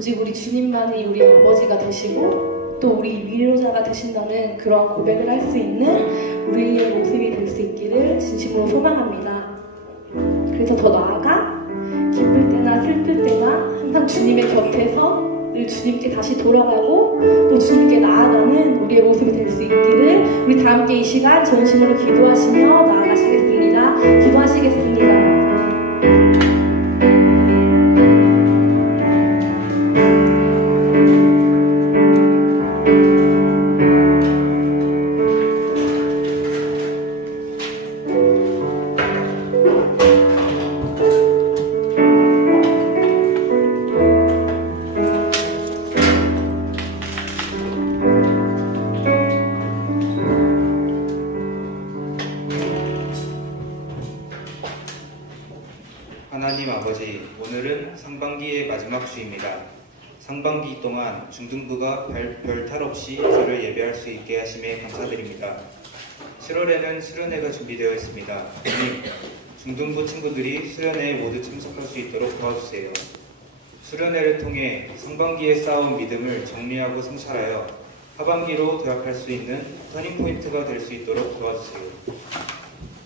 오직 우리 주님만이 우리 아버지가 되시고 또 우리 위로자가 되신다는 그런 고백을 할 수 있는 우리의 모습이 될 수 있기를 진심으로 소망합니다. 그래서 더 나아가 기쁠 때나 슬플 때나 항상 주님의 곁에서 늘 주님께 다시 돌아가고 또 주님께 나아가는 우리의 모습이 될 수 있기를 우리 다 함께 이 시간 전심으로 기도하시며 나아가시겠습니다. 기도하시겠습니다. 하나님 아버지, 오늘은 상반기의 마지막 주입니다. 상반기 동안 중등부가 별 탈 없이 저를 예배할 수 있게 하심에 감사드립니다. 7월에는 수련회가 준비되어 있습니다. 주님, 중등부 친구들이 수련회에 모두 참석할 수 있도록 도와주세요. 수련회를 통해 상반기에 쌓아온 믿음을 정리하고 성찰하여 하반기로 도약할 수 있는 터닝포인트가 될 수 있도록 도와주세요.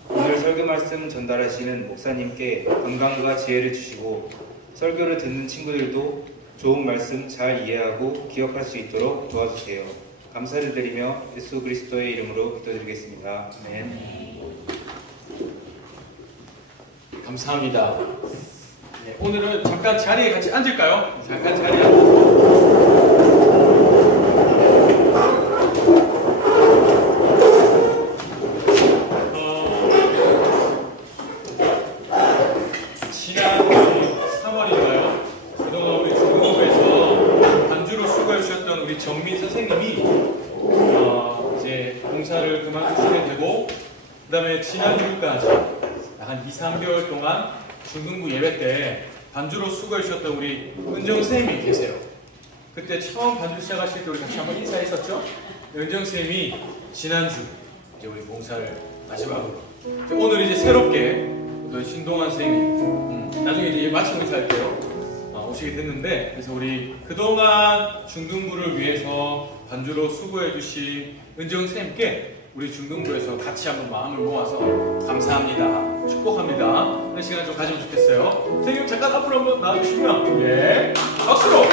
오늘 설교 말씀 전달하시는 목사님께 건강과 지혜를 주시고 설교를 듣는 친구들도 좋은 말씀 잘 이해하고 기억할 수 있도록 도와주세요. 감사를 드리며 예수 그리스도의 이름으로 기도드리겠습니다. 아멘. 감사합니다. 네, 오늘은 잠깐 자리에 같이 앉을까요? 잠깐 자리에 앉을까요? 지난 3월인가요? 그동안 우리 중등부에서 반주로 수고해주셨던 우리 정민 선생님이 이제 봉사를 그만두시게 되고 그 다음에 지난주까지 한 2~3개월 동안 중등부 예배 때 반주로 수고해주셨던 우리 은정쌤이 계세요. 그때 처음 반주 시작하실 때 우리 같이 한번 인사했었죠? 은정쌤이 지난주 이제 우리 봉사를 마지막으로 오늘 이제 새롭게 또 신동환 선생님 나중에 이제 마치고 인사할게요. 오시게 됐는데 그래서 우리 그동안 중등부를 위해서 반주로 수고해주신 은정쌤께 우리 중등부에서 같이 한번 마음을 모아서 감사합니다. 축복합니다. 이 시간 좀 가지면 좋겠어요. 선생님 잠깐 앞으로 한번 나와주시면 예, 박수로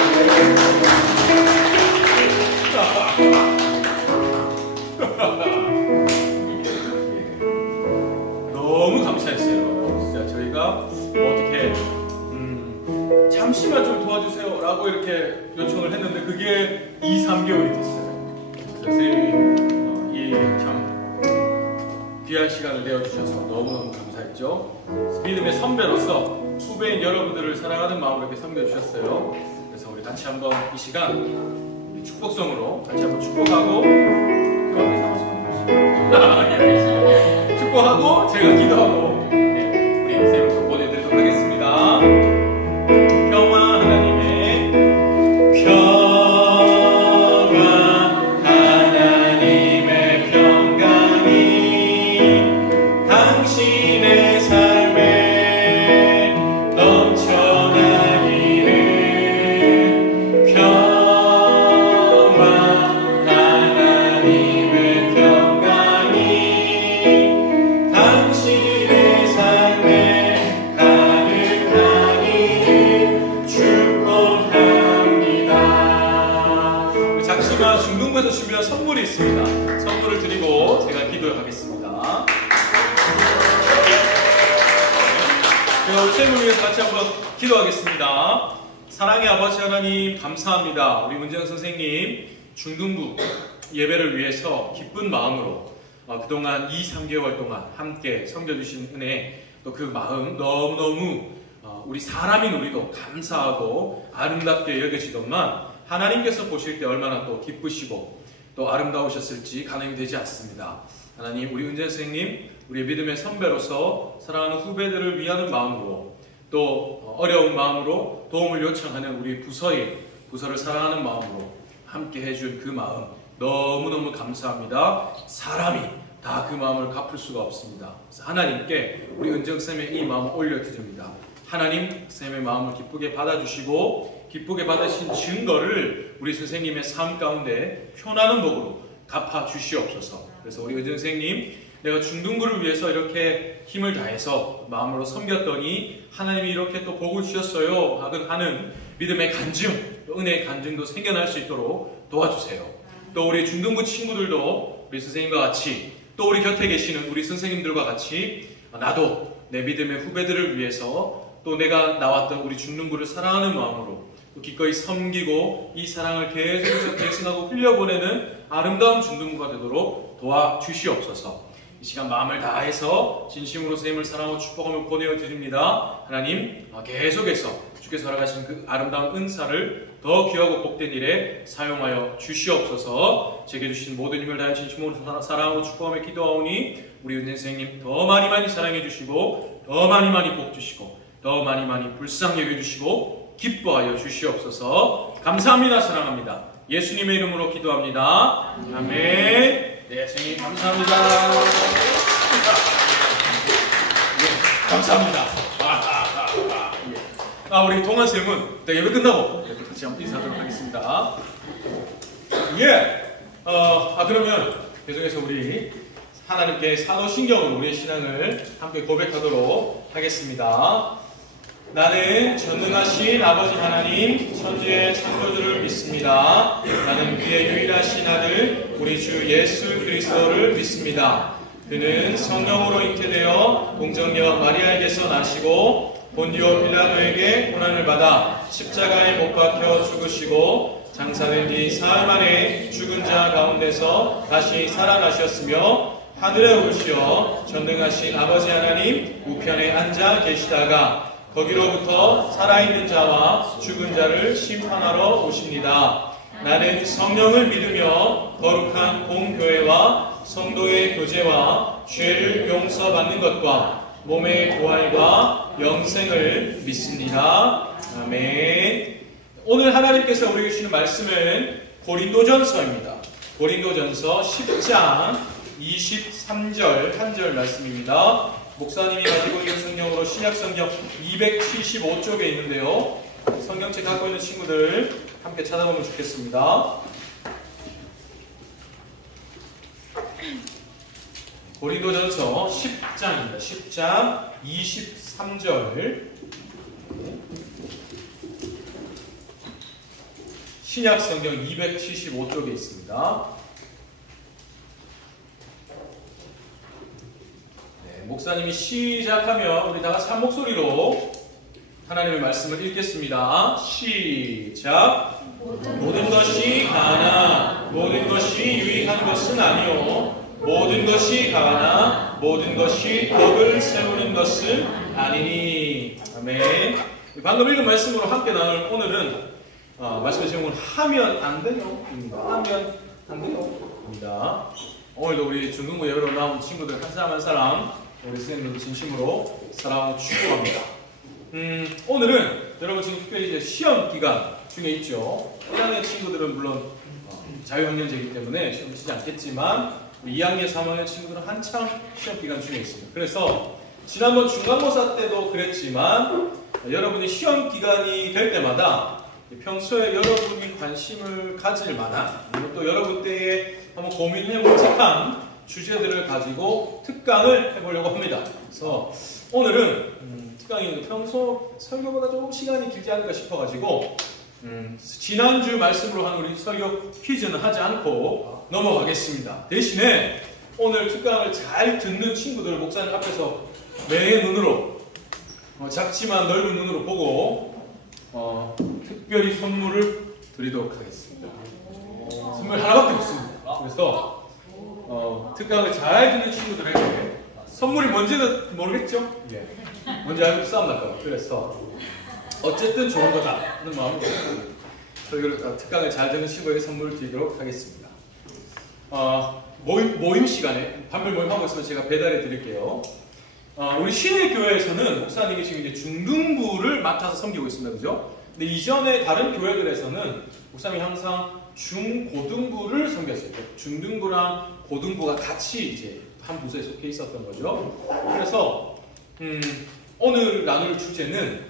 너무 감사했어요. 진짜 저희가 어떻게 잠시만 좀 도와주세요 라고 이렇게 요청을 했는데 그게 2~3개월이 됐어요. 선생님이 참 귀한 시간을 내어주셔서 너무너무 감사했죠. 믿음의 선배로서 후배인 여러분들을 사랑하는 마음으로 이렇게 섬겨주셨어요. 그래서 우리 같이 한번 이 시간 우리 축복성으로 같이 한번 축복하고 축복하고 제가 기도하고 우리 선생님을 보내드리도록 하겠습니다. 평화 하나님의 당신의 삶에 넘쳐나기를 평화 하나님의 평강이 당신의 삶에 가득하기를 축복합니다. 잠시만 중등부에서 준비한 선물이 있습니다. 선물을 드리고 제가 기도하겠습니다. 우리 쌤을 위해서 같이 한번 기도하겠습니다. 사랑의 아버지 하나님 감사합니다. 우리 문재영 선생님 중등부 예배를 위해서 기쁜 마음으로 그동안 2~3개월 동안 함께 섬겨주신 은혜 또 그 마음 너무너무 우리 사람인 우리도 감사하고 아름답게 여기시던만 하나님께서 보실 때 얼마나 또 기쁘시고 또 아름다우셨을지 가늠이 되지 않습니다. 하나님 우리 은재 선생님 우리 믿음의 선배로서 사랑하는 후배들을 위하는 마음으로 또 어려운 마음으로 도움을 요청하는 우리 부서를 사랑하는 마음으로 함께 해준 그 마음 너무너무 감사합니다. 사람이 다 그 마음을 갚을 수가 없습니다. 그래서 하나님께 우리 은정쌤의 이 마음을 올려드립니다. 하나님 쌤의 마음을 기쁘게 받아주시고 기쁘게 받으신 증거를 우리 선생님의 삶 가운데 표현하는 복으로 갚아 주시옵소서. 그래서 우리 의정 선생님, 내가 중등부를 위해서 이렇게 힘을 다해서 마음으로 섬겼더니 하나님이 이렇게 또 복을 주셨어요 하는 믿음의 간증, 은혜의 간증도 생겨날 수 있도록 도와주세요. 또 우리 중등부 친구들도 우리 선생님과 같이, 또 우리 곁에 계시는 우리 선생님들과 같이 나도 내 믿음의 후배들을 위해서 또 내가 나왔던 우리 중등부를 사랑하는 마음으로 또 기꺼이 섬기고 이 사랑을 계속해서 계승하고 흘려보내는 아름다운 중등부가 되도록 도와주시옵소서. 이 시간 마음을 다해서 진심으로 선생님을 사랑하고 축복하며 보내어 드립니다. 하나님, 계속해서 주께서 허락하신 그 아름다운 은사를 더 귀하고 복된 일에 사용하여 주시옵소서. 제게 주신 모든 힘을 다해 진심으로 사랑하고 축복하며 기도하오니 우리 은혜 선생님 더 많이 사랑해 주시고 더 많이 복 주시고 더 많이 불쌍히 여겨 주시고 기뻐하여 주시옵소서. 감사합니다. 사랑합니다. 예수님의 이름으로 기도합니다. 아멘. 네, 선생님 감사합니다. 네, 감사합니다. 우리 동환쌤은 예배 끝나고 같이 한번 인사하도록 하겠습니다. 그러면 계속해서 우리 하나님께 사도신경으로 우리의 신앙을 함께 고백하도록 하겠습니다. 나는 전능하신 아버지 하나님 천지의 창조주를 믿습니다. 나는 그의 유일하신 아들 우리 주 예수 그리스도를 믿습니다. 그는 성령으로 잉태되어 동정녀 마리아에게서 나시고 본디오 빌라도에게 고난을 받아 십자가에 못 박혀 죽으시고 장사된 뒤 사흘 만에 죽은 자 가운데서 다시 살아나셨으며 하늘에 오르시어 전능하신 아버지 하나님 우편에 앉아 계시다가 거기로부터 살아있는 자와 죽은 자를 심판하러 오십니다. 나는 성령을 믿으며 거룩한 공교회와 성도의 교제와 죄를 용서받는 것과 몸의 부활과 영생을 믿습니다. 아멘. 오늘 하나님께서 우리에게 주시는 말씀은 고린도전서입니다. 고린도전서 10장 23절 한 절 말씀입니다. 목사님이 가지고 있는 성경으로 신약성경 275쪽에 있는데요. 성경책 갖고 있는 친구들 함께 찾아보면 좋겠습니다. 고린도전서 10장입니다. 10장 23절 신약성경 275쪽에 있습니다. 목사님이 시작하면 우리 다 같이 한 목소리로 하나님의 말씀을 읽겠습니다. 시작. 모든 것이 가나 모든 것이 유익한 것은 아니요 모든 것이 가나 모든 것이 덕을 세우는 것은 아니니. 아멘. 방금 읽은 말씀으로 함께 나눌 오늘은 말씀의 제목은 하면 안 돼요 입니다. 하면 안 돼요 입니다. 오늘도 우리 중등부 예배로 나온 친구들 한 사람 한 사람 우리 선생님도 진심으로 사랑하고 축복합니다. 오늘은 여러분 지금 특별히 이제 시험 기간 중에 있죠. 1학년 친구들은 물론 자유학년제이기 때문에 시험 치지 않겠지만 2학년, 3학년 친구들은 한창 시험 기간 중에 있습니다. 그래서 지난번 중간고사 때도 그랬지만 여러분이 시험 기간이 될 때마다 평소에 여러분이 관심을 가질 만한 또 여러분 때에 한번 고민해볼 책한 주제들을 가지고 특강을 해보려고 합니다. 그래서 오늘은 특강이 평소 설교보다 조금 시간이 길지 않을까 싶어가지고 지난주 말씀으로 한 우리 설교 퀴즈는 하지 않고 넘어가겠습니다. 대신에 오늘 특강을 잘 듣는 친구들 목사님 앞에서 매 눈으로 작지만 넓은 눈으로 보고 특별히 선물을 드리도록 하겠습니다. 선물 하나밖에 없습니다. 그래서 특강을 잘 듣는 친구들에게 선물이 뭔지는 모르겠죠? 예. 뭔지 알고 싸움 날까봐. 그래서 어쨌든 좋은 거다 하는 마음으로 특강을 잘 듣는 친구에게 선물을 드리도록 하겠습니다. 모임 시간에 반별 모임 하고 있으면 제가 배달해 드릴게요. 우리 신일교회에서는 목사님이 지금 이제 중등부를 맡아서 섬기고 있습니다. 그죠? 근데 이전에 다른 교회들에서는 목사님이 항상 중고등부를 섬겼어요. 중등부랑 고등부가 같이 이제 한 부서에 속해 있었던 거죠. 그래서 오늘 나눌 주제는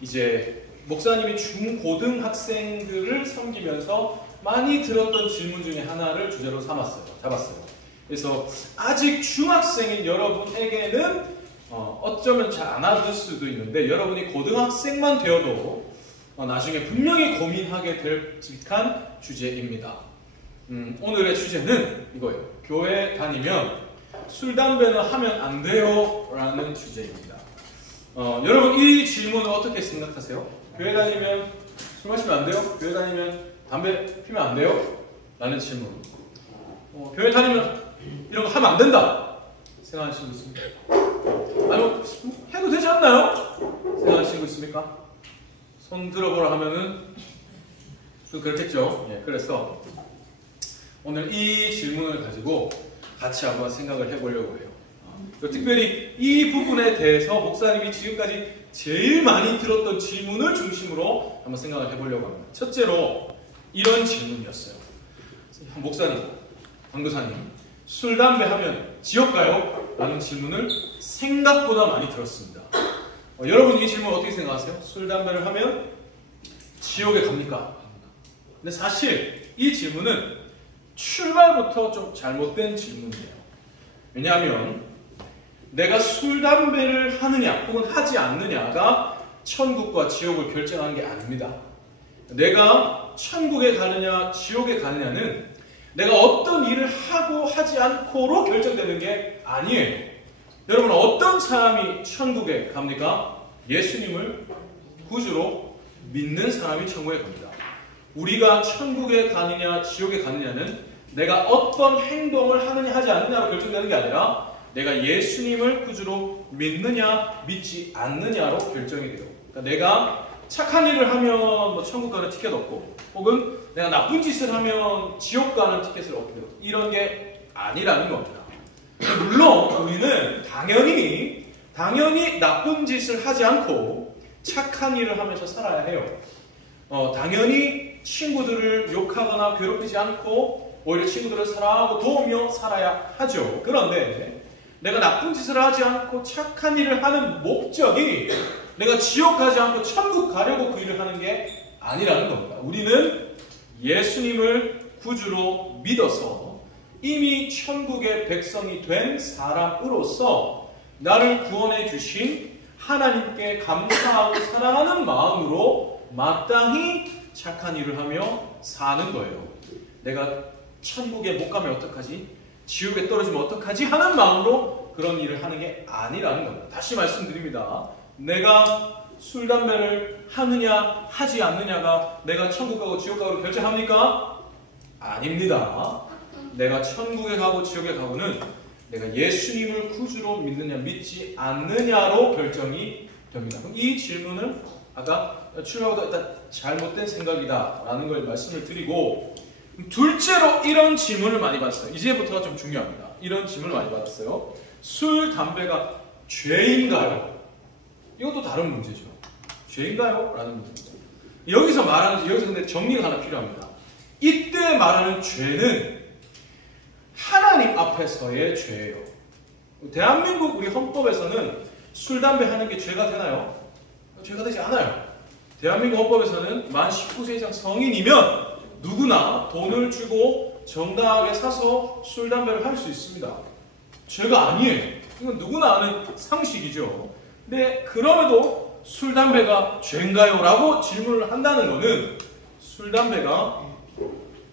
이제 목사님이 중고등학생들을 섬기면서 많이 들었던 질문 중에 하나를 주제로 잡았어요. 그래서 아직 중학생인 여러분에게는 어쩌면 잘 안 와줄 수도 있는데, 여러분이 고등학생만 되어도 나중에 분명히 고민하게 될 직한 주제입니다. 오늘의 주제는 이거예요. 교회 다니면 술, 담배는 하면 안 돼요 라는 주제입니다. 여러분, 이 질문을 어떻게 생각하세요? 교회 다니면 술 마시면 안 돼요? 교회 다니면 담배 피면 안 돼요? 라는 질문. 교회 다니면 이런 거 하면 안 된다 생각하시는 분 있습니까? 아니면 해도 되지 않나요? 생각하시는 분 있습니까? 손 들어보라 하면은 좀 그렇겠죠. 예, 그래서 오늘 이 질문을 가지고 같이 한번 생각을 해보려고 해요. 특별히 이 부분에 대해서 목사님이 지금까지 제일 많이 들었던 질문을 중심으로 한번 생각을 해보려고 합니다. 첫째로 이런 질문이었어요. 목사님, 강도사님, 술, 담배 하면 지옥 가요? 라는 질문을 생각보다 많이 들었습니다. 여러분, 이 질문 어떻게 생각하세요? 술, 담배를 하면 지옥에 갑니까? 근데 사실 이 질문은 출발부터 좀 잘못된 질문이에요. 왜냐하면 내가 술, 담배를 하느냐 혹은 하지 않느냐가 천국과 지옥을 결정하는 게 아닙니다. 내가 천국에 가느냐 지옥에 가느냐는 내가 어떤 일을 하고 하지 않고로 결정되는 게 아니에요. 여러분, 어떤 사람이 천국에 갑니까? 예수님을 구주로 믿는 사람이 천국에 갑니다. 우리가 천국에 가느냐 지옥에 가느냐는 내가 어떤 행동을 하느냐 하지 않느냐로 결정되는 게 아니라 내가 예수님을 구주로 믿느냐 믿지 않느냐로 결정이 돼요. 그러니까 내가 착한 일을 하면 뭐 천국 가는 티켓 얻고, 혹은 내가 나쁜 짓을 하면 지옥 가는 티켓을 얻게 돼요. 이런 게 아니라는 겁니다. 물론 우리는 당연히 나쁜 짓을 하지 않고 착한 일을 하면서 살아야 해요. 당연히 친구들을 욕하거나 괴롭히지 않고 오히려 친구들을 사랑하고 도우며 살아야 하죠. 그런데 내가 나쁜 짓을 하지 않고 착한 일을 하는 목적이 내가 지옥 가지 않고 천국 가려고 그 일을 하는 게 아니라는 겁니다. 우리는 예수님을 구주로 믿어서 이미 천국의 백성이 된 사람으로서 나를 구원해 주신 하나님께 감사하고 사랑하는 마음으로 마땅히 착한 일을 하며 사는 거예요. 내가 천국에 못 가면 어떡하지? 지옥에 떨어지면 어떡하지? 하는 마음으로 그런 일을 하는 게 아니라는 겁니다. 다시 말씀드립니다. 내가 술, 담배를 하느냐 하지 않느냐가 내가 천국 가고 지옥 가고 결정합니까? 아닙니다. 내가 천국에 가고 지옥에 가고는 내가 예수님을 구주로 믿느냐 믿지 않느냐로 결정이 됩니다. 그럼 이 질문을 아까 출발보다 일단 잘못된 생각이다 라는 걸 말씀을 드리고, 둘째로 이런 질문을 많이 받았어요. 이제부터가 좀 중요합니다. 이런 질문을 많이 받았어요. 술, 담배가 죄인가요? 이것도 다른 문제죠. 죄인가요? 라는 문제입니다. 여기서 근데 정리가 하나 필요합니다. 이때 말하는 죄는 하나님 앞에서의 죄예요. 대한민국 우리 헌법에서는 술, 담배 하는 게 죄가 되나요? 죄가 되지 않아요. 대한민국 헌법에서는 만 19세 이상 성인이면 누구나 돈을 주고 정당하게 사서 술, 담배를 할 수 있습니다. 죄가 아니에요. 이건 누구나 아는 상식이죠. 근데 그럼에도 술, 담배가 죄인가요? 라고 질문을 한다는 것은 술, 담배가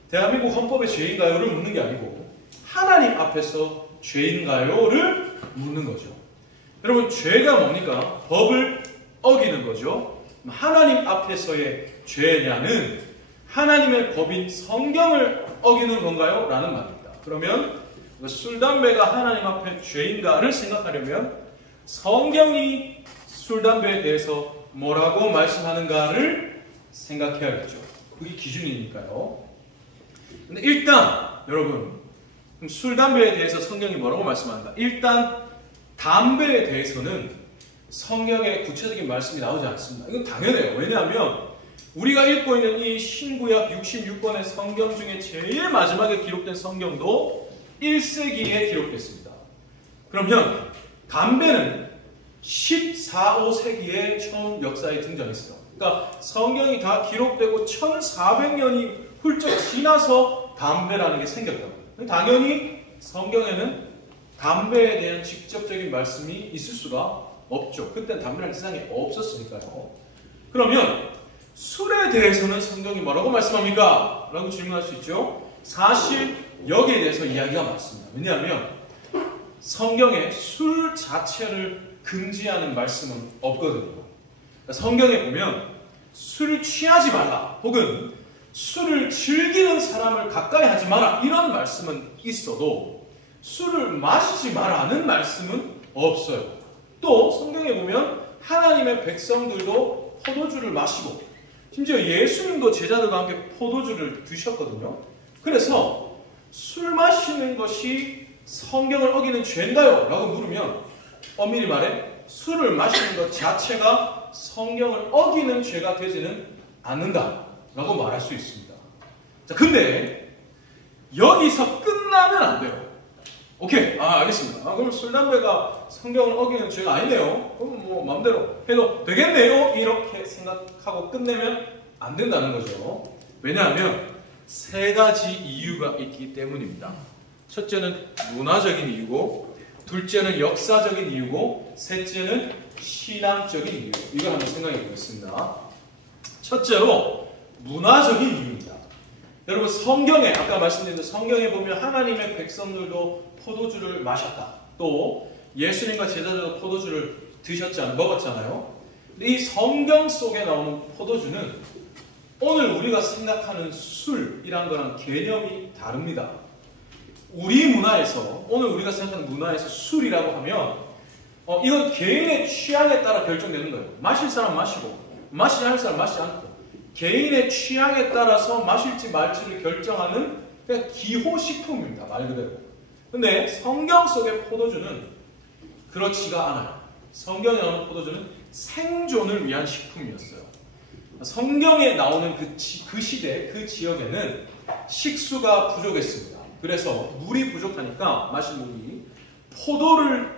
대한민국 헌법의 죄인가요를 묻는 게 아니고 하나님 앞에서 죄인가요를 묻는 거죠. 여러분, 죄가 뭡니까? 법을 어기는 거죠. 하나님 앞에서의 죄냐는 하나님의 법인 성경을 어기는 건가요? 라는 말입니다. 그러면 술, 담배가 하나님 앞에 죄인가를 생각하려면 성경이 술, 담배에 대해서 뭐라고 말씀하는가를 생각해야겠죠. 그게 기준이니까요. 근데 일단 여러분, 술, 담배에 대해서 성경이 뭐라고 말씀하는가? 일단 담배에 대해서는 성경에 구체적인 말씀이 나오지 않습니다. 이건 당연해요. 왜냐하면 우리가 읽고 있는 이 신구약 66권의 성경 중에 제일 마지막에 기록된 성경도 1세기에 기록됐습니다. 그러면 담배는 14, 5세기에 처음 역사에 등장했어요. 그러니까 성경이 다 기록되고 1400년이 훌쩍 지나서 담배라는 게 생겼다. 당연히 성경에는 담배에 대한 직접적인 말씀이 있을 수가 없죠. 그때는 담배라는 세상에 없었으니까요. 그러면 술에 대해서는 성경이 뭐라고 말씀합니까? 라고 질문할 수 있죠. 사실 여기에 대해서 이야기가 많습니다. 왜냐하면 성경에 술 자체를 금지하는 말씀은 없거든요. 그러니까 성경에 보면 술을 취하지 말라 혹은 술을 즐기는 사람을 가까이 하지 마라 이런 말씀은 있어도 술을 마시지 마라는 말씀은 없어요. 또 성경에 보면 하나님의 백성들도 포도주를 마시고 심지어 예수님도 제자들과 함께 포도주를 드셨거든요. 그래서 술 마시는 것이 성경을 어기는 죄인가요? 라고 물으면 엄밀히 말해 술을 마시는 것 자체가 성경을 어기는 죄가 되지는 않는다 라고 말할 수 있습니다. 자, 근데 여기서 끝나면 안 돼요. 오케이, 알겠습니다. 그럼 술, 담배가 성경을 어기는 죄가 아니네요. 그럼 뭐 마음대로 해도 되겠네요. 이렇게 생각하고 끝내면 안 된다는 거죠. 왜냐하면 세 가지 이유가 있기 때문입니다. 첫째는 문화적인 이유고, 둘째는 역사적인 이유고, 셋째는 신앙적인 이유. 이걸 한번 생각해 보겠습니다. 첫째로 문화적인 이유입니다. 여러분 성경에 아까 말씀드린 성경에 보면 하나님의 백성들도 포도주를 마셨다. 또 예수님과 제자들도 포도주를 먹었잖아요. 이 성경 속에 나오는 포도주는 오늘 우리가 생각하는 술이란 거랑 개념이 다릅니다. 우리 문화에서 오늘 우리가 생각하는 문화에서 술이라고 하면 이건 개인의 취향에 따라 결정되는 거예요. 마실 사람 마시고 마시지 않을 사람 마시지 않고 개인의 취향에 따라서 마실지 말지를 결정하는 그냥 기호식품입니다. 말 그대로. 근데 성경 속의 포도주는 그렇지가 않아요. 성경에 나오는 포도주는 생존을 위한 식품이었어요. 성경에 나오는 그 시대, 그 지역에는 식수가 부족했습니다. 그래서 물이 부족하니까 마실 물이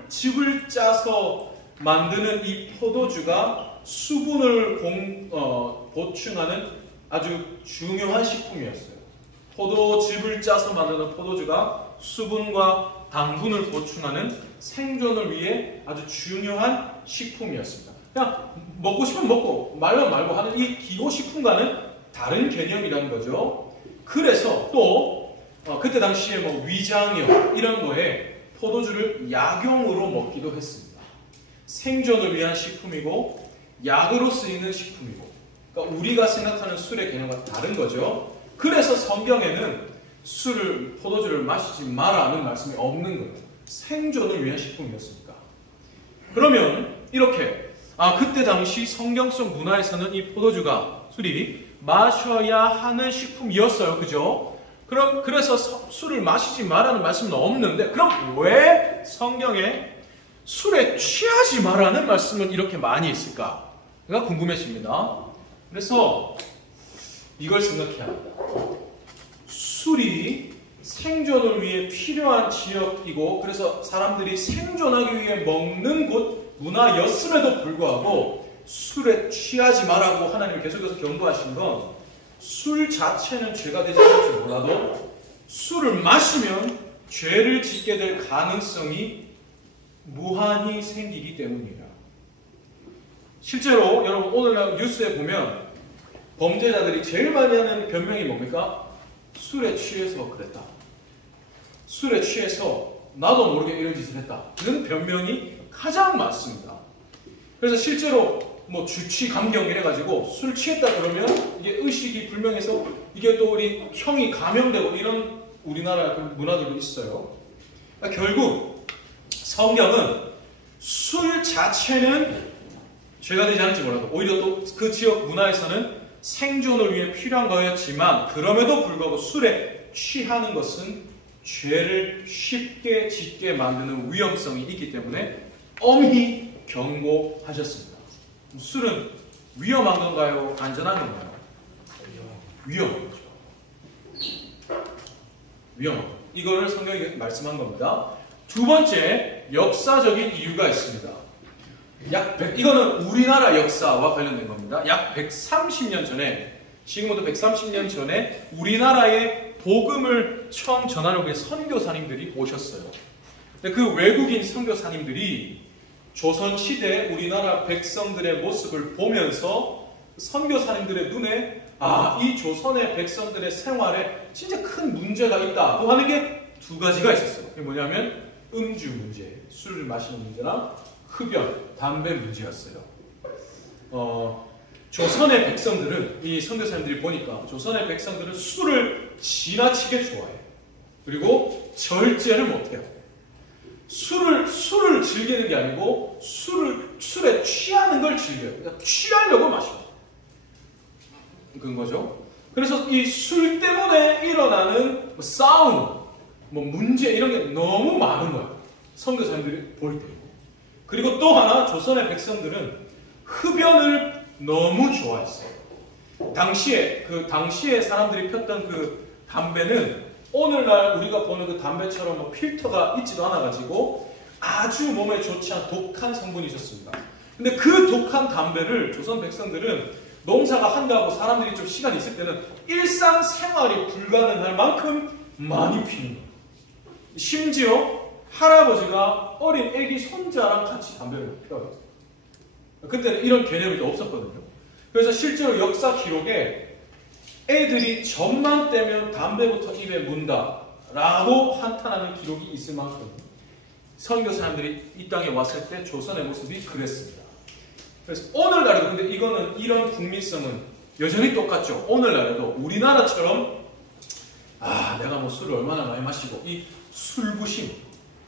즙을 짜서 만드는 이 포도주가 수분을 보충하는 아주 중요한 식품이었어요. 포도즙을 짜서 만드는 포도주가 수분과 당분을 보충하는 생존을 위해 아주 중요한 식품이었습니다. 그냥 먹고 싶으면 먹고 말면 말고 하는 이 기호식품과는 다른 개념이라는 거죠. 그래서 또 그때 당시에 뭐 위장염 이런 거에 포도주를 약용으로 먹기도 했습니다. 생존을 위한 식품이고 약으로 쓰이는 식품이고, 그러니까 우리가 생각하는 술의 개념과 다른 거죠. 그래서 성경에는 포도주를 마시지 마라는 말씀이 없는 거예요. 생존을 위한 식품이었으니까. 그러면 이렇게 그때 당시 성경 속 문화에서는 이 포도주가 술이 마셔야 하는 식품이었어요. 그죠? 그래서 술을 마시지 마라는 말씀은 없는데, 그럼 왜 성경에 술에 취하지 마라는 말씀은 이렇게 많이 있을까? 가 궁금해집니다. 그래서 이걸 생각해야 합니다. 술이 생존을 위해 필요한 지역이고, 그래서 사람들이 생존하기 위해 먹는 곳 문화였음에도 불구하고 술에 취하지 말라고 하나님이 계속해서 경고하신 건 술 자체는 죄가 되지 않을지 몰라도 술을 마시면 죄를 짓게 될 가능성이 무한히 생기기 때문이에요. 실제로 여러분 오늘날 뉴스에 보면 범죄자들이 제일 많이 하는 변명이 뭡니까? 술에 취해서 그랬다. 술에 취해서 나도 모르게 이런 짓을 했다. 그런 변명이 가장 많습니다. 그래서 실제로 뭐 주치 감경 이래가지고 술 취했다 그러면 이게 의식이 불명해서 이게 또 우리 형이 감염되고 이런 우리나라 문화들도 있어요. 그러니까 결국 성경은 술 자체는 죄가 되지 않을지 몰라도 오히려 또 그 지역 문화에서는 생존을 위해 필요한 거였지만 그럼에도 불구하고 술에 취하는 것은 죄를 쉽게 짓게 만드는 위험성이 있기 때문에 엄히 경고하셨습니다. 술은 위험한 건가요? 안전한 건가요? 위험한 거죠. 위험한 거. 이거를 성경이 말씀한 겁니다. 두 번째, 역사적인 이유가 있습니다. 이거는 우리나라 역사와 관련된 겁니다. 약 130년 전에, 지금부터 130년 전에 우리나라에 복음을 처음 전하려고 해 선교사님들이 오셨어요. 근데 그 외국인 선교사님들이 조선시대 우리나라 백성들의 모습을 보면서 선교사님들의 눈에 이 조선의 백성들의 생활에 진짜 큰 문제가 있다고 하는 게 두 가지가 있었어요. 그게 뭐냐면 음주 문제, 술을 마시는 문제랑 흡연, 담배 문제였어요. 조선의 백성들은, 이 선교사님들이 보니까 조선의 백성들은 술을 지나치게 좋아해요. 그리고 절제를 못해요. 술을 즐기는 게 아니고 술에 취하는 걸 즐겨요. 그러니까 취하려고 마셔요. 그런 거죠. 그래서 이 술 때문에 일어나는 싸움, 문제 이런 게 너무 많은 거예요. 선교사님들이 볼 때. 그리고 또 하나, 조선의 백성들은 흡연을 너무 좋아했어요. 당시에 사람들이 폈던 그 담배는 오늘날 우리가 보는 그 담배처럼 필터가 있지도 않아가지고 아주 몸에 좋지 않은 독한 성분이 있었습니다. 근데 그 독한 담배를 조선 백성들은 농사가 한가하고 사람들이 좀 시간이 있을 때는 일상생활이 불가능할 만큼 많이 피는 거예요. 심지어 할아버지가 어린 애기 손자랑 같이 담배를 피워요. 그때는 이런 개념이 또 없었거든요. 그래서 실제로 역사 기록에 애들이 젖만 떼면 담배부터 입에 문다 라고 한탄하는 기록이 있을 만큼 선교사님들이 이 땅에 왔을 때 조선의 모습이 그랬습니다. 그래서 오늘날에도, 근데 이런 국민성은 여전히 똑같죠. 오늘날에도 우리나라처럼 내가 술을 얼마나 많이 마시고 이 술부심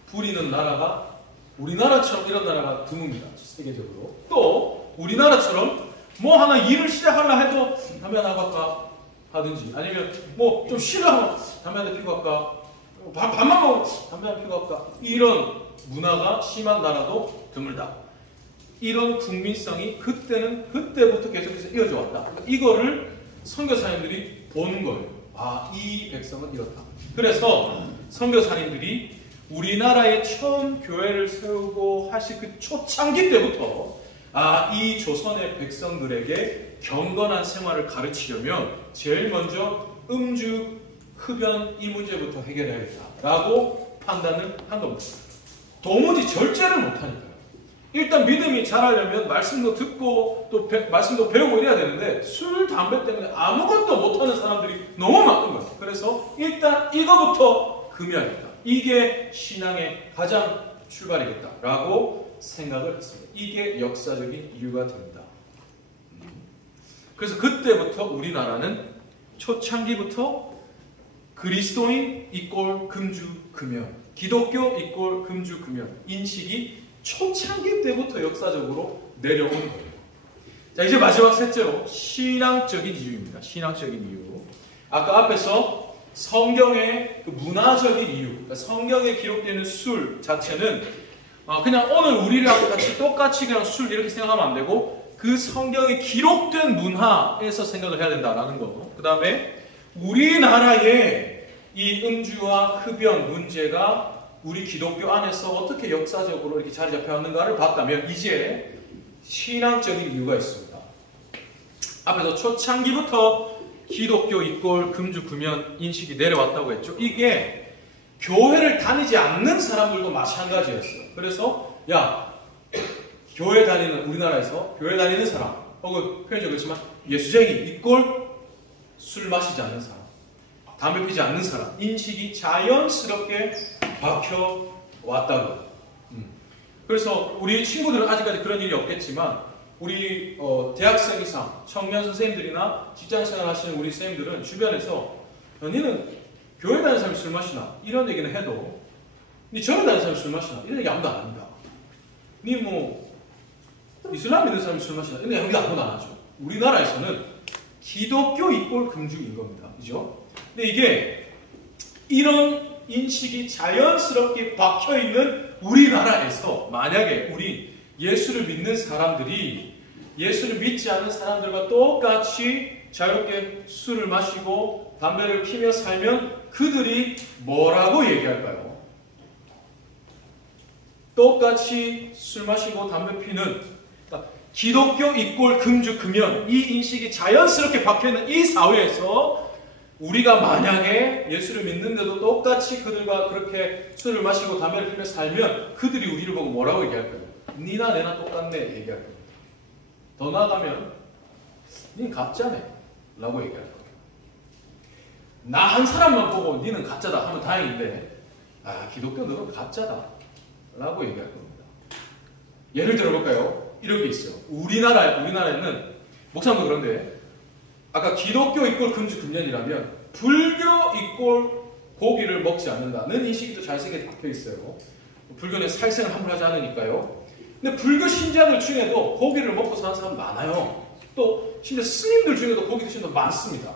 부리는 나라가 우리나라처럼 이런 나라가 드뭅니다. 세계적으로. 또 우리나라처럼 하나 일을 시작하려 해도 담배 하나 갈까 하든지, 아니면 좀 쉬려면 담배 한대 피고 갈까, 밥만 먹으면 담배 한대 피고 갈까, 이런 문화가 심한 나라도 드물다. 이런 국민성이 그때부터 계속해서 이어져 왔다. 그러니까 이거를 선교사님들이 보는 거예요. 이 백성은 이렇다. 그래서 선교사님들이 우리나라에 처음 교회를 세우고 하실 그 초창기 때부터 이 조선의 백성들에게 경건한 생활을 가르치려면 제일 먼저 음주, 흡연 이 문제부터 해결해야겠다라고 판단을 한 겁니다. 도무지 절제를 못하니까요. 일단 믿음이 자라려면 말씀도 듣고 또 말씀도 배우고 이래야 되는데 술, 담배 때문에 아무것도 못하는 사람들이 너무 많은 거예요. 그래서 일단 이거부터 금해야겠다. 이게 신앙의 가장 출발이겠다라고 생각을 했습니다. 이게 역사적인 이유가 됩니다. 그래서 그때부터 우리나라는 초창기부터 그리스도인 이꼴 금주 금연, 기독교 이꼴 금주 금연 인식이 초창기 때부터 역사적으로 내려온 거예요. 자, 이제 마지막 셋째로 신앙적인 이유입니다. 신앙적인 이유. 아까 앞에서 성경의 그 문화적인 이유, 그러니까 성경에 기록되는 술 자체는 그냥 오늘 우리랑 똑같이 그냥 술 이렇게 생각하면 안 되고 그 성경에 기록된 문화에서 생각을 해야 된다라는 거. 그 다음에 우리나라의 이 음주와 흡연 문제가 우리 기독교 안에서 어떻게 역사적으로 이렇게 자리 잡혀왔는가를 봤다면 이제 신앙적인 이유가 있습니다. 앞에서 초창기부터 기독교 이꼴 금주 금연 인식이 내려왔다고 했죠. 이게 교회를 다니지 않는 사람들도 마찬가지였어요. 그래서 교회 다니는, 우리나라에서 교회 다니는 사람, 혹은 표현적으로 그렇지만 예수쟁이 이꼴 술 마시지 않는 사람, 담배 피지 않는 사람 인식이 자연스럽게 박혀왔다고. 그래서 우리 친구들은 아직까지 그런 일이 없겠지만 우리 대학생 이상 청년 선생님들이나 직장생활 하시는 우리 선생님들은 주변에서 너는 교회 다니는 사람이 술 마시나? 이런 얘기는 해도 니 절에 다니는 사람이 술 마시나? 이런 얘기 아무도 안 합니다. 니 이슬람 믿는 사람이 술 마시나? 이런 얘기 아무도 안 하죠. 우리나라에서는 기독교 이꼴 금주인 겁니다. 그죠? 근데 이게 이런 인식이 자연스럽게 박혀있는 우리나라에서 만약에 우리 예수를 믿는 사람들이 예수를 믿지 않는 사람들과 똑같이 자유롭게 술을 마시고 담배를 피며 살면 그들이 뭐라고 얘기할까요? 똑같이 술 마시고 담배 피는, 그러니까 기독교 이꼴 금주 금연, 이 인식이 자연스럽게 박혀있는 이 사회에서 우리가 만약에 예수를 믿는데도 똑같이 그들과 그렇게 술을 마시고 담배를 피며 살면 그들이 우리를 보고 뭐라고 얘기할 거예요? 니나 내나 똑같네 얘기할 겁니다. 더 나아가면 니는 가짜네 라고 얘기할 거예요. 나 한 사람만 보고 니는 가짜다 하면 다행인데, 아, 기독교 너는 가짜다 라고 얘기할 겁니다. 예를 들어볼까요? 이런 게 있어요. 우리나라에는 목사님도 그런데 아까 기독교 이꼴 금주 금연이라면 불교 이꼴 고기를 먹지 않는다는 인식이 또 잘생기게 박혀 있어요. 불교는 살생을 함부로 하지 않으니까요. 근데 불교 신자들 중에도 고기를 먹고 사는 사람 많아요. 또 심지어 스님들 중에도 고기 드시는 분 많습니다.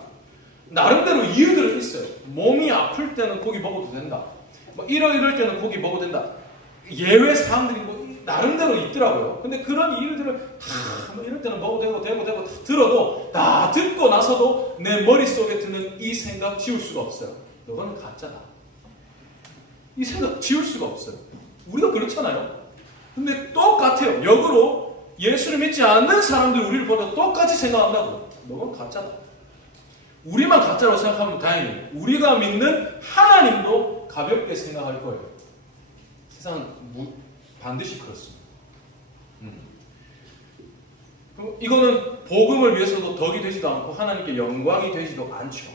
나름대로 이유들은 있어요. 몸이 아플 때는 고기 먹어도 된다. 뭐 이럴 때는 고기 먹어도 된다. 예외 사항들이 뭐 나름대로 있더라고요. 근데 그런 이유들을 다 뭐 이럴 때는 먹어도 되고 다 들어도 다 듣고 나서도 내 머릿속에 드는 이 생각 지울 수가 없어요. 너는 가짜다. 이 생각 지울 수가 없어요. 우리가 그렇잖아요. 근데 똑같아요. 역으로 예수를 믿지 않는 사람들 우리를 보다 똑같이 생각한다고. 너는 가짜다. 우리만 가짜라고 생각하면 다행이에요. 우리가 믿는 하나님도 가볍게 생각할 거예요. 세상은 반드시 그렇습니다. 이거는 복음을 위해서도 덕이 되지도 않고 하나님께 영광이 되지도 않죠.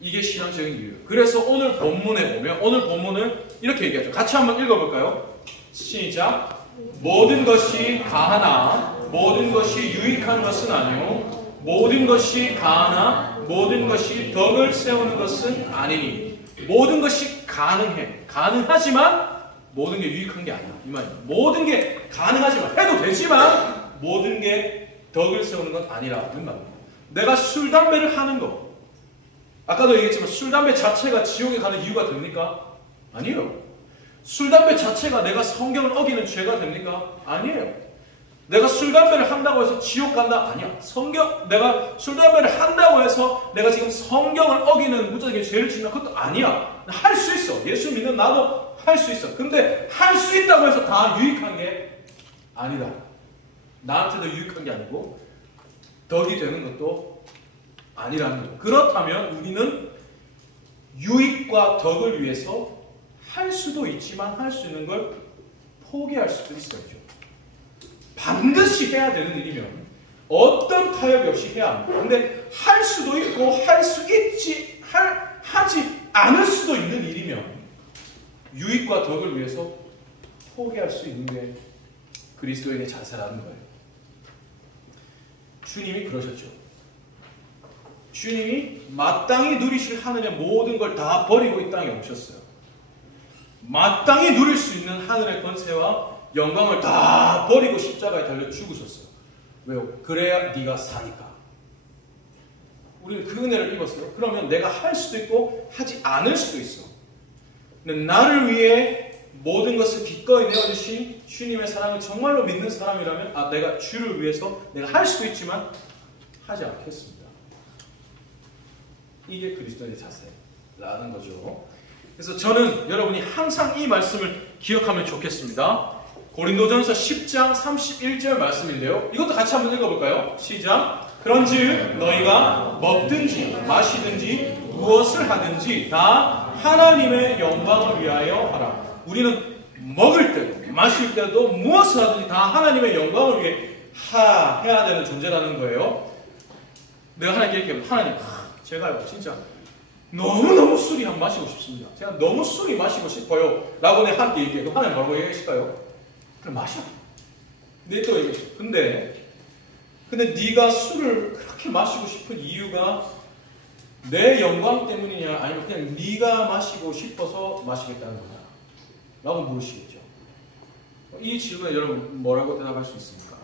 이게 신앙적인 이유예요. 그래서 오늘 본문에 보면 오늘 본문을 이렇게 얘기하죠. 같이 한번 읽어볼까요? 시작. 모든 것이 가하나 모든 것이 유익한 것은 아니요 모든 것이 가하나 모든 것이 덕을 세우는 것은 아니니. 모든 것이 가능해. 가능하지만 모든 게 유익한 게 아니야. 이 말이에요. 모든 게 가능하지만 해도 되지만 모든 게 덕을 세우는 건 아니라는 말입니다. 내가 술, 담배를 하는 거, 아까도 얘기했지만 술, 담배 자체가 지옥에 가는 이유가 됩니까? 아니에요. 술, 담배 자체가 내가 성경을 어기는 죄가 됩니까? 아니에요. 내가 술, 담배를 한다고 해서 지옥 간다? 아니야. 내가 술, 담배를 한다고 해서 내가 지금 성경을 어기는 무적인 죄를 짓는 것도 아니야. 할 수 있어. 예수 믿는 나도 할 수 있어. 근데 할 수 있다고 해서 다 유익한 게 아니다. 나한테도 유익한 게 아니고 덕이 되는 것도 아니라는 거예요. 그렇다면 우리는 유익과 덕을 위해서 할 수도 있지만 할 수 있는 걸 포기할 수도 있어야죠. 반드시 해야 되는 일이면 어떤 타협이 없이 해야 합니다. 근데 할 수도 있고 하지 않을 수도 있는 일이면 유익과 덕을 위해서 포기할 수 있는 게 그리스도인의 자세라는 거예요. 주님이 그러셨죠. 주님이 마땅히 누리실 하늘의 모든 걸 다 버리고 이 땅에 오셨어요. 마땅히 누릴 수 있는 하늘의 권세와 영광을 다 버리고 십자가에 달려 죽으셨어요. 왜요? 그래야 네가 사니까. 우리는 그 은혜를 입었어요. 그러면 내가 할 수도 있고 하지 않을 수도 있어. 근데 나를 위해 모든 것을 기꺼이 내어주신 주님의 사랑을 정말로 믿는 사람이라면 내가 주를 위해서 내가 할 수도 있지만 하지 않겠습니다. 이게 그리스도의 자세라는 거죠. 그래서 저는 여러분이 항상 이 말씀을 기억하면 좋겠습니다. 고린도전서 10장 31절 말씀인데요. 이것도 같이 한번 읽어볼까요? 시작. 그런즉 너희가 먹든지 마시든지 무엇을 하든지 다 하나님의 영광을 위하여 하라. 우리는 먹을 때도 마실 때도 무엇을 하든지 다 하나님의 영광을 위해 해야 되는 존재라는 거예요. 내가 하나님께 얘기해요. 하나님, 제가요 진짜 너무너무 술이 한 마시고 싶습니다. 제가 너무 술이 마시고 싶어요 라고 내가 함께 얘기해요. 하나님 뭐라고 얘기하실까요? 그럼 마셔. 네, 또 얘기했어. 근데 네가 술을 그렇게 마시고 싶은 이유가 내 영광 때문이냐 아니면 그냥 네가 마시고 싶어서 마시겠다는 거냐 라고 물으시겠죠. 이 질문에 여러분 뭐라고 대답할 수 있습니까?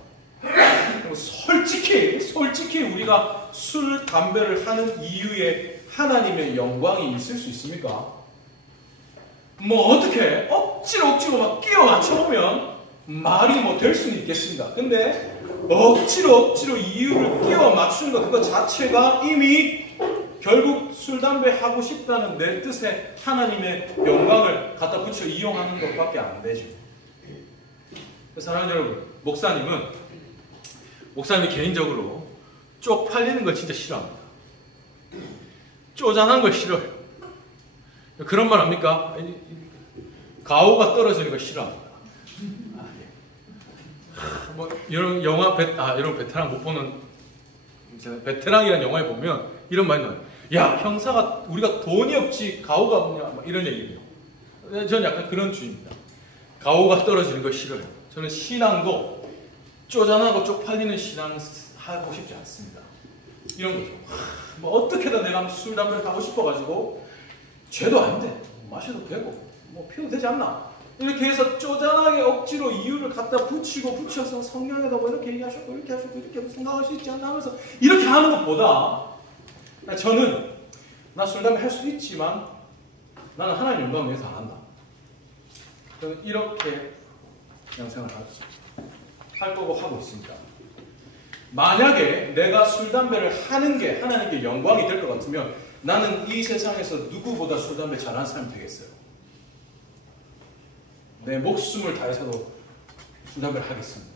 솔직히 우리가 술, 담배를 하는 이유에 하나님의 영광이 있을 수 있습니까? 뭐 어떻게 억지로 막 끼워 맞춰보면 말이 뭐 될 수는 있겠습니다. 근데 억지로 이유를 끼워 맞추는 것 그거 자체가 이미 결국 술, 담배 하고 싶다는 내 뜻에 하나님의 영광을 갖다 붙여 이용하는 것밖에 안 되죠. 사랑하는 여러분, 목사님이 개인적으로 쪽팔리는 걸 진짜 싫어합니다. 쪼잔한 걸 싫어해요. 그런 말 합니까? 가오가 떨어지는 걸 싫어합니다. 뭐 이런 영화 여러분 베테랑 못 보는 베테랑이라는 영화에 보면 이런 말이 나와요. 야, 형사가 우리가 돈이 없지 가오가 없냐, 막 이런 얘기예요. 저는 약간 그런 주의입니다. 가오가 떨어지는 걸 싫어요. 저는 신앙도 쪼잔하고 쪽팔리는 신앙 하고 싶지 않습니다. 이런 거죠. 뭐 어떻게든 내가 술, 담배를 하고 싶어가지고 죄도 아닌데 마셔도 되고 뭐 피워도 되지 않나, 이렇게 해서 쪼잔하게 억지로 이유를 갖다 붙여서 성경에다 뭐 이렇게 얘기하셨고 이렇게 하셨고 이렇게 생각할 수 있지 않나 하면서 이렇게 하는 것보다, 저는 나 술, 담배 할 수 있지만 나는 하나님 영광을 위해서 안 한다. 저는 이렇게 양생을 할 거고 하고 있습니다. 만약에 내가 술, 담배를 하는 게 하나님께 영광이 될 것 같으면 나는 이 세상에서 누구보다 술, 담배 잘하는 사람이 되겠어요. 내 목숨을 다해서도 술, 담배를 하겠습니다.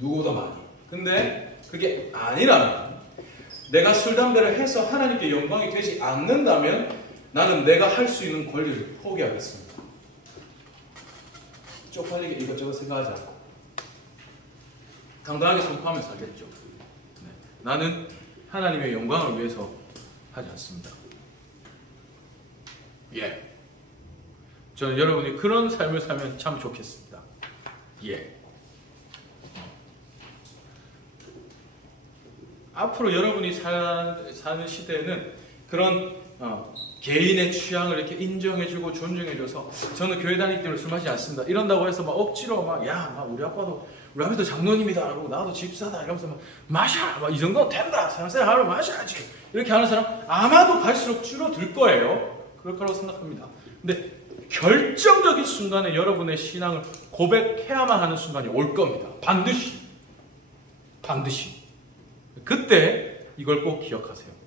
누구보다 많이. 근데 그게 아니라면, 내가 술, 담배를 해서 하나님께 영광이 되지 않는다면 나는 내가 할 수 있는 권리를 포기하겠습니다. 쪽팔리게 이것저것 생각하지 않고 당당하게 선포하며 살겠죠. 네. 나는 하나님의 영광을 위해서 하지 않습니다. 예. 저는 여러분이 그런 삶을 살면 참 좋겠습니다. 예. 앞으로 여러분이 사는 시대에는 그런 개인의 취향을 이렇게 인정해주고 존중해줘서, 저는 교회 다니기 때문에 술 마시지 않습니다, 이런다고 해서 막 억지로 우리 아버지도 장로님이다, 그러고 나도 집사다 이러면서 막 마셔, 막 이 정도는 된다, 사람 하루 마셔야지, 이렇게 하는 사람 아마도 갈수록 줄어들 거예요. 그럴 거라고 생각합니다. 근데 결정적인 순간에 여러분의 신앙을 고백해야만 하는 순간이 올 겁니다. 반드시. 그때 이걸 꼭 기억하세요.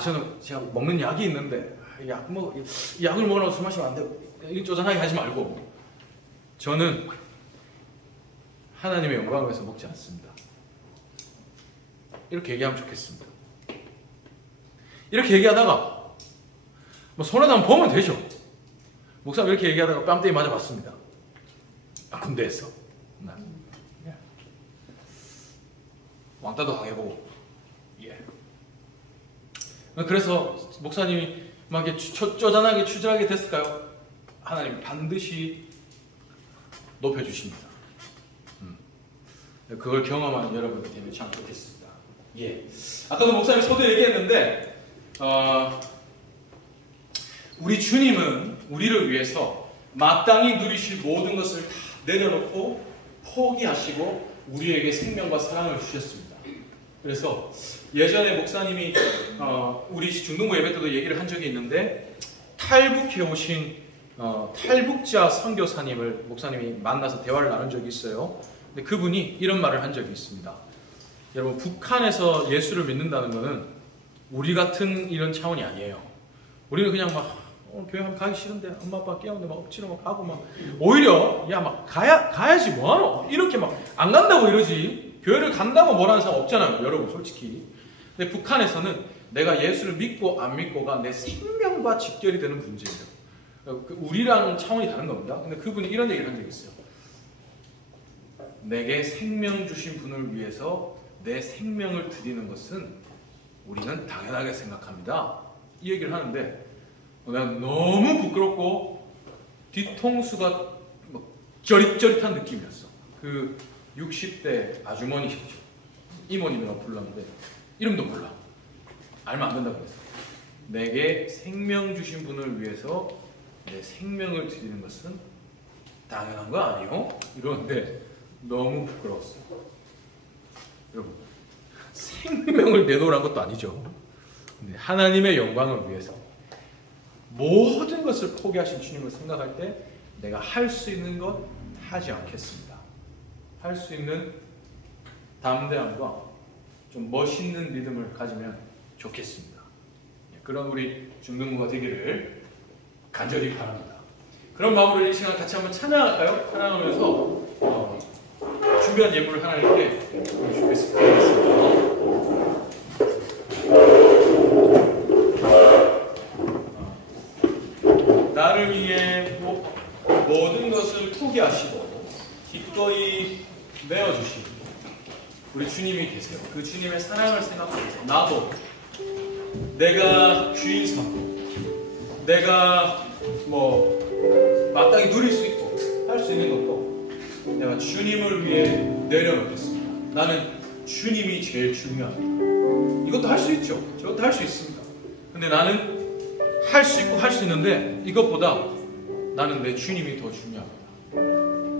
저는 제가 먹는 약이 있는데 약을 먹으라고 술 마시면 안 되고, 이렇게 쪼잔하게 하지 말고, 저는 하나님의 영광을 위해서 먹지 않습니다. 이렇게 얘기하면 좋겠습니다. 이렇게 얘기하다가 손에 한번 보면 되죠. 목사님 이렇게 얘기하다가 뺨때기 맞아봤습니다. 군대에서 왕따도 당해보고. 예. 그래서 목사님이 막 이렇게 쪼잔하게 추절하게 됐을까요? 하나님 반드시 높여주십니다. 그걸 경험하는 여러분이 되면 참 좋겠습니다. 예. 아까도 목사님이 서두에 얘기했는데, 우리 주님은 우리를 위해서 마땅히 누리실 모든 것을 다 내려놓고 포기하시고 우리에게 생명과 사랑을 주셨습니다. 그래서 예전에 목사님이 우리 중등부 예배 때도 얘기를 한 적이 있는데, 탈북해 오신 탈북자 선교사님을 목사님이 만나서 대화를 나눈 적이 있어요. 근데 그분이 이런 말을 한 적이 있습니다. 여러분, 북한에서 예수를 믿는다는 것은 우리 같은 이런 차원이 아니에요. 우리는 그냥 교회 가기 싫은데 엄마 아빠 깨우는데 억지로 가고 오히려 가야지 뭐하노, 이렇게 안 간다고 이러지, 교회를 간다고 뭐라는 사람 없잖아요, 여러분 솔직히. 근데 북한에서는 내가 예수를 믿고 안 믿고가 내 생명과 직결이 되는 문제예요. 우리랑 차원이 다른 겁니다. 근데 그분이 이런 얘기를 한 적이 있어요. 내게 생명 주신 분을 위해서 내 생명을 드리는 것은 우리는 당연하게 생각합니다. 이 얘기를 하는데, 난 너무 부끄럽고 뒤통수가 저릿저릿한 느낌이었어. 그 60대 아주머니셨죠. 이모님이라고 불렀는데 이름도 몰라. 알면 안 된다고 그랬어. 내게 생명 주신 분을 위해서 내 생명을 드리는 것은 당연한 거 아니요? 이러는데 너무 부끄러웠어요. 여러분, 생명을 내놓으란 것도 아니죠. 근데 하나님의 영광을 위해서 모든 것을 포기하신 주님을 생각할 때 내가 할 수 있는 것 하지 않겠습니다. 할 수 있는 담대함과 좀 멋있는 믿음을 가지면 좋겠습니다. 그런 우리 중등부가 되기를 간절히 바랍니다. 그런 마음으로 이 시간 같이 한번 찬양할까요? 찬양하면서 준비한 예물을 하나님께 드리겠습니다. 나를 위해 모든 것을 포기하시고 기꺼이 내어주시고 우리 주님이 계세요. 그 주님의 사랑을 생각하면서 나도 내가 주인 삼고 내가 마땅히 누릴 수 있고 할 수 있는 것도 내가 주님을 위해 내려놓겠습니다. 나는 주님이 제일 중요합니다. 이것도 할 수 있죠. 저것도 할 수 있습니다. 근데 나는 할 수 있고 할 수 있는데 이것보다 나는 내 주님이 더 중요합니다.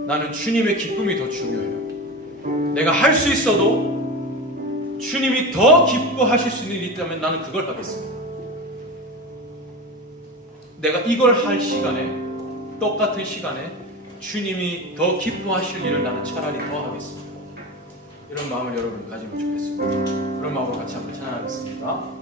나는 주님의 기쁨이 더 중요해요. 내가 할 수 있어도 주님이 더 기뻐하실 수 있는 일이 있다면 나는 그걸 하겠습니다. 내가 이걸 할 시간에 똑같은 시간에 주님이 더 기뻐하실 일을 나는 차라리 더 하겠습니다. 이런 마음을 여러분 가지면 좋겠습니다. 그런 마음으로 같이 한번 찬양하겠습니다.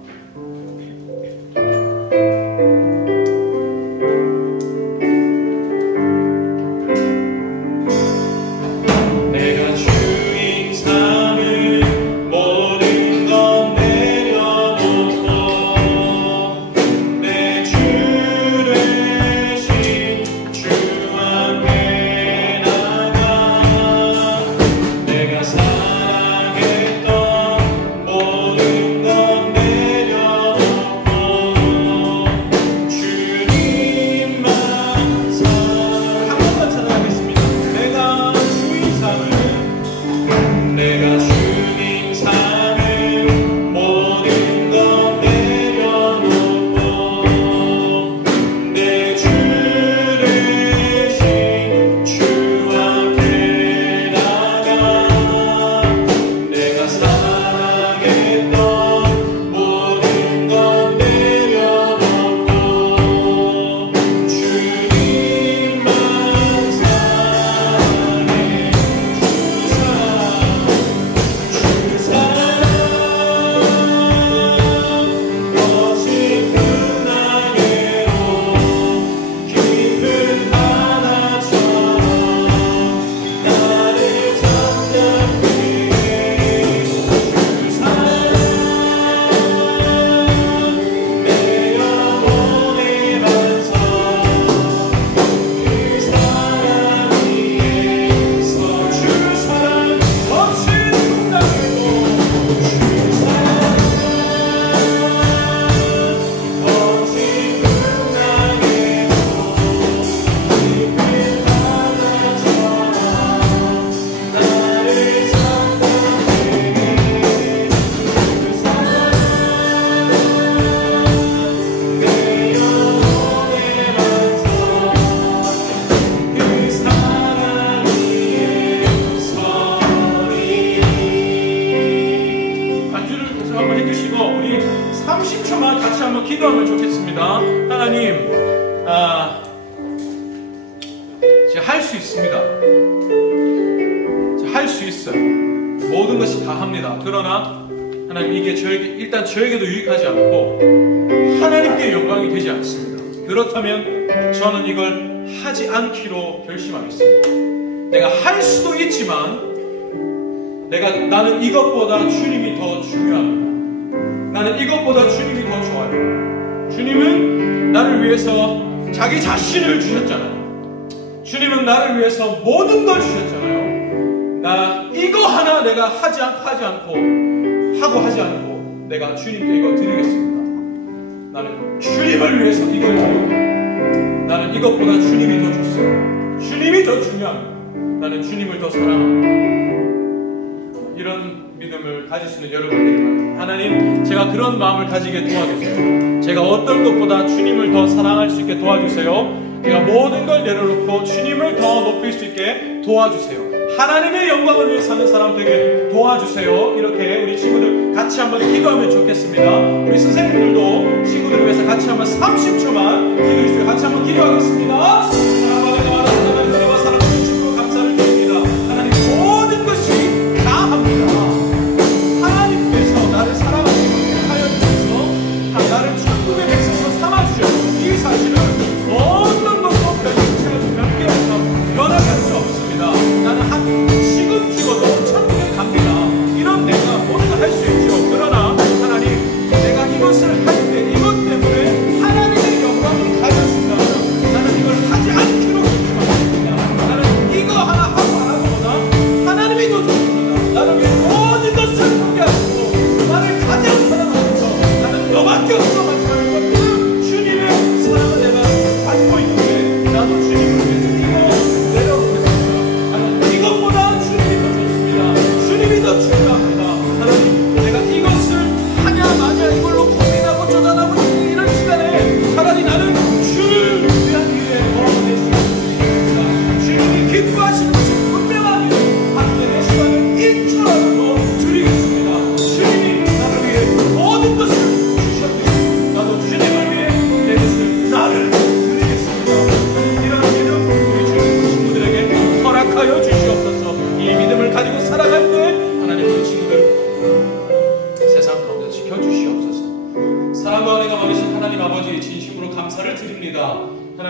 기도하면 좋겠습니다. 하나님, 제가 할 수 있습니다. 제가 할 수 있어요. 모든 것이 다 합니다. 그러나 하나님, 이게 일단 저에게도 유익하지 않고 하나님께 영광이 되지 않습니다. 그렇다면 저는 이걸 하지 않기로 결심하겠습니다. 내가 할 수도 있지만 나는 이것보다 주님이 더 중요합니다. 나는 이것보다 주님이 더 좋아요. 주님은 나를 위해서 자기 자신을 주셨잖아요. 주님은 나를 위해서 모든 걸 주셨잖아요. 나 이거 하나 내가 하지 않고 내가 주님께 이거 드리겠습니다. 나는 주님을 위해서 이걸 드리고, 나는 이것보다 주님이 더 좋습니다. 주님이 더 중요합니다. 나는 주님을 더 사랑합니다. 이런 믿음을 가질 수 있는 여러분들이 하나님, 제가 그런 마음을 가지게 도와주세요. 제가 어떤 것보다 주님을 더 사랑할 수 있게 도와주세요. 제가 모든 걸 내려놓고 주님을 더 높일 수 있게 도와주세요. 하나님의 영광을 위해 사는 사람 되게 도와주세요. 이렇게 우리 친구들 같이 한번 기도하면 좋겠습니다. 우리 선생님들도 친구들을 위해서 같이 한번 30초만 기도해 주세요. 같이 한번 기도하겠습니다. 나를 천국의 백성으로 삼아주셨고, 이 사실을 어떤 것도 변치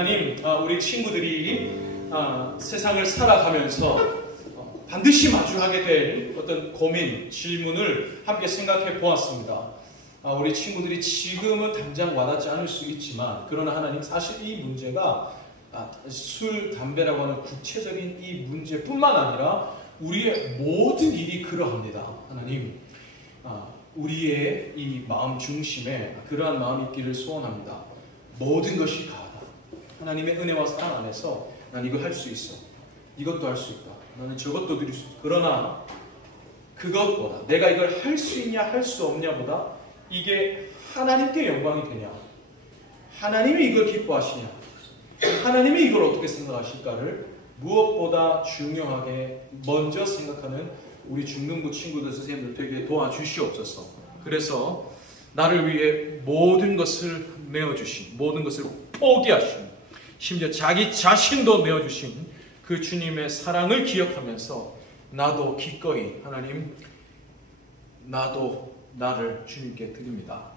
하나님, 우리 친구들이 세상을 살아가면서 반드시 마주하게 될 어떤 고민, 질문을 함께 생각해 보았습니다. 우리 친구들이 지금은 당장 와닿지 않을 수 있지만, 그러나 하나님, 사실 이 문제가 술, 담배라고 하는 구체적인 이 문제뿐만 아니라 우리의 모든 일이 그러합니다. 하나님, 우리의 이 마음 중심에 그러한 마음이 있기를 소원합니다. 모든 것이 가하다. 하나님의 은혜와 사랑 안에서 난 이거 할 수 있어. 이것도 할 수 있다. 나는 저것도 드릴 수 있다. 그러나 그것보다 내가 이걸 할 수 있냐 할 수 없냐보다 이게 하나님께 영광이 되냐, 하나님이 이걸 기뻐하시냐, 하나님이 이걸 어떻게 생각하실까를 무엇보다 중요하게 먼저 생각하는 우리 중등부 친구들, 선생님들 되게 도와주시옵소서. 그래서 나를 위해 모든 것을 내어주신, 모든 것을 포기하신, 심지어 자기 자신도 내어주신 그 주님의 사랑을 기억하면서 나도 기꺼이, 하나님, 나도 나를 주님께 드립니다.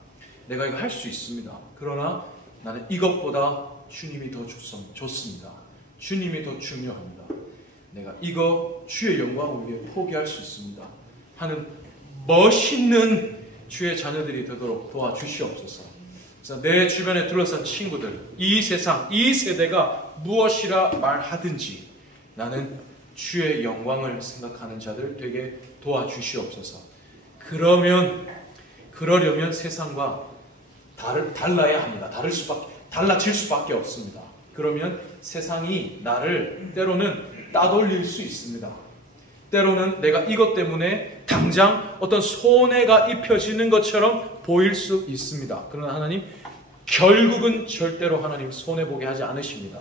내가 이거 할 수 있습니다. 그러나 나는 이것보다 주님이 더 좋습니다. 주님이 더 중요합니다. 내가 이거 주의 영광을 위해 포기할 수 있습니다 하는 멋있는 주의 자녀들이 되도록 도와주시옵소서. 그래서 내 주변에 둘러싼 친구들, 이 세상, 이 세대가 무엇이라 말하든지 나는 주의 영광을 생각하는 자들 되게 도와주시옵소서. 그러려면 세상과 달라야 합니다. 달라질 수밖에 없습니다. 그러면 세상이 나를 때로는 따돌릴 수 있습니다. 때로는 내가 이것 때문에 당장 어떤 손해가 입혀지는 것처럼 보일 수 있습니다. 그러나 하나님, 결국은 절대로 하나님 손해보게 하지 않으십니다.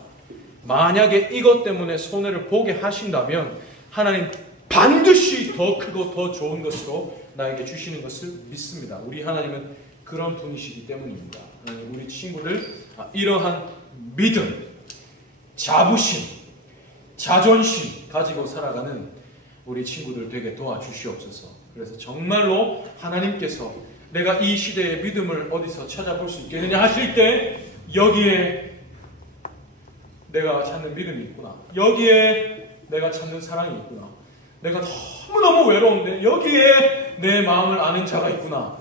만약에 이것 때문에 손해를 보게 하신다면 하나님 반드시 더 크고 더 좋은 것으로 나에게 주시는 것을 믿습니다. 우리 하나님은 그런 분이시기 때문입니다. 하나님, 우리 친구들 이러한 믿음, 자부심, 자존심 가지고 살아가는 우리 친구들 되게 도와주시옵소서. 그래서 정말로 하나님께서 내가 이 시대의 믿음을 어디서 찾아볼 수 있겠느냐 하실 때 여기에 내가 찾는 믿음이 있구나, 여기에 내가 찾는 사랑이 있구나, 내가 너무너무 외로운데 여기에 내 마음을 아는 자가 있구나,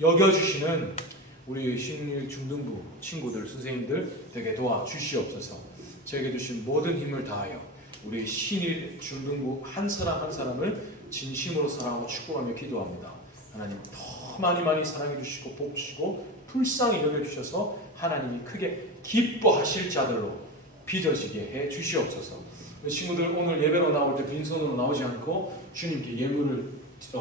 여겨주시는 우리 신일 중등부 친구들, 선생님들 되게 도와주시옵소서. 제게 주신 모든 힘을 다하여 우리 신일 중등부 한 사람 한 사람을 진심으로 사랑하고 축복하며 기도합니다. 하나님, 더 많이 사랑해 주시고 복 주시고 불쌍히 여겨주셔서 하나님이 크게 기뻐하실 자들로 빚어지게 해 주시옵소서. 친구들 오늘 예배로 나올 때 빈손으로 나오지 않고 주님께 예물을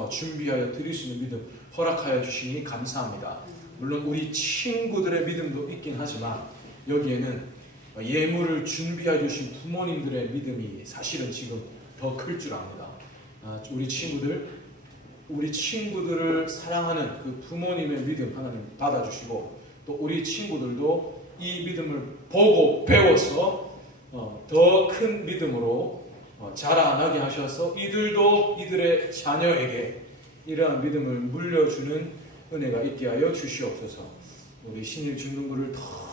준비하여 드릴 수 있는 믿음 허락하여 주시니 감사합니다. 물론 우리 친구들의 믿음도 있긴 하지만 여기에는 예물을 준비해 주신 부모님들의 믿음이 사실은 지금 더 클 줄 압니다. 우리 친구들을 사랑하는 그 부모님의 믿음 하나님 받아주시고, 또 우리 친구들도 이 믿음을 보고 배워서 더 큰 믿음으로 자라나게 하셔서 이들도 이들의 자녀에게 이러한 믿음을 물려주는 은혜가 있게 하여 주시옵소서. 우리 신일 중등부를 더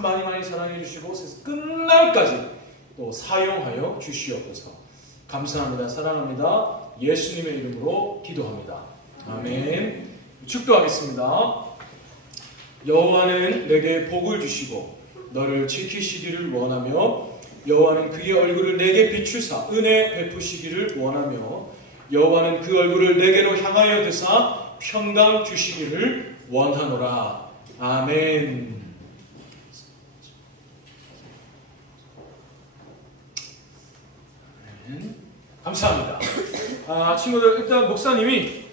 많이 사랑해 주시고 끝날까지 또 사용하여 주시옵소서. 감사합니다. 사랑합니다. 예수님의 이름으로 기도합니다. 아멘. 축도하겠습니다. 여호와는 내게 복을 주시고 너를 지키시기를 원하며, 여호와는 그의 얼굴을 내게 비추사 은혜 베푸시기를 원하며, 여호와는 그 얼굴을 내게로 향하여 드사 평강 주시기를 원하노라. 아멘. 감사합니다. 친구들, 일단 목사님이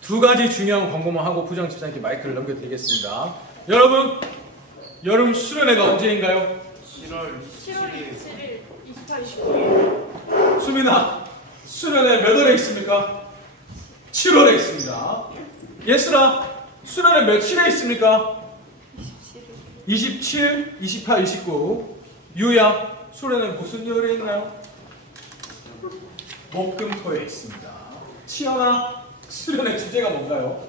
두 가지 중요한 광고만 하고 부장 집사님께 마이크를 넘겨드리겠습니다. 여러분, 여름 수련회가 언제인가요? 7월 27일, 28일, 29일. 수민아, 수련회 몇 월에 있습니까? 7월에 있습니다. 예슬아, 수련회 며칠에 있습니까? 27, 28, 29. 유야, 수련회 무슨 요일에 있나요? 목금토에 있습니다. 치연아, 수련회 주제가 뭔가요?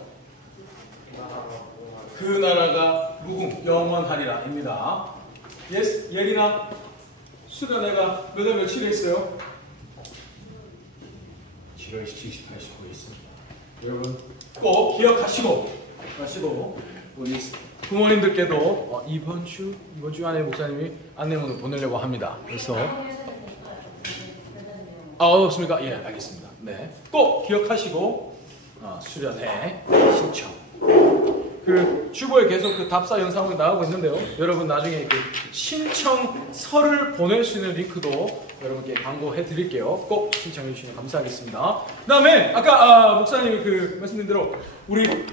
그 나라가 무궁 영원하리라입니다. 예스, 예린아. 수가 내가 몇 월 며칠에 있어요? 7월 17, 18, 19에 있습니다. 여러분 꼭 기억하시고 우리 부모님들께도 이번 주 안에 목사님이 안내문을 보내려고 합니다. 그래서 없습니까? 예, 알겠습니다. 네, 꼭 기억하시고 수련회 신청. 그 주보에 계속 그 답사 영상이 나오고 있는데요. 여러분 나중에 그 신청서를 보낼 수 있는 링크도 여러분께 광고해 드릴게요. 꼭 신청해 주시면 감사하겠습니다. 그다음에 아까 목사님이 그 말씀드린 대로 우리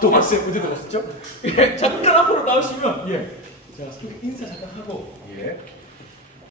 동아쌤 어디 들어갔었죠? 예, 잠깐 앞으로 나오시면 제가 인사 잠깐 하고